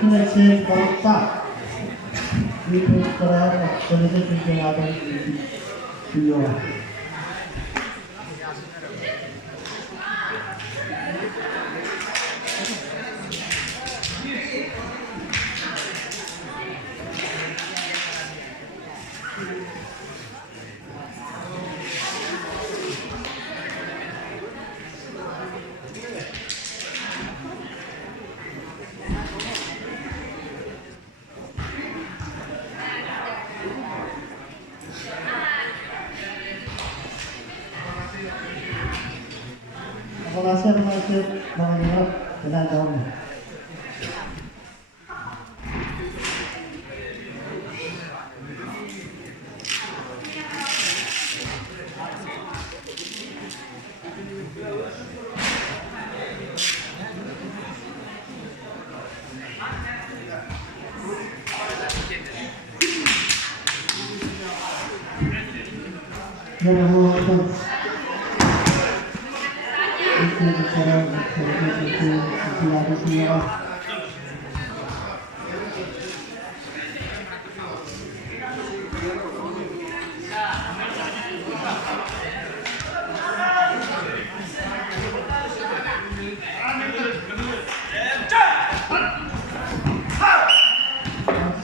Selesai kota di putra selesai penjelasan di Sio. Terima kasih mengenai dengan kamu.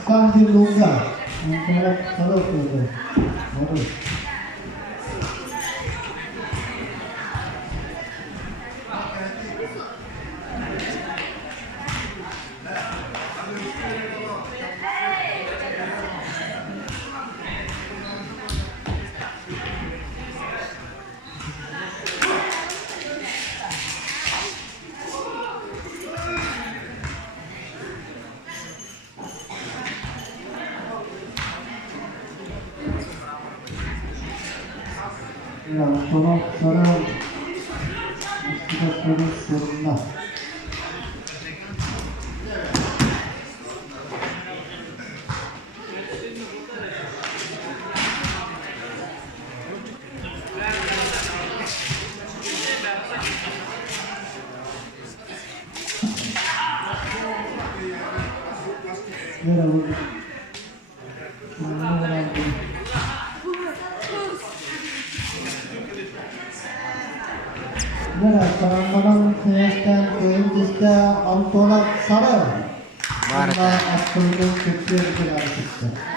Sambil luka, kalau itu, ya, tolong sekarang kita terus serendah. Kadang-kadang saya poin jika autolat salah, maka aku kecil tidak bisa.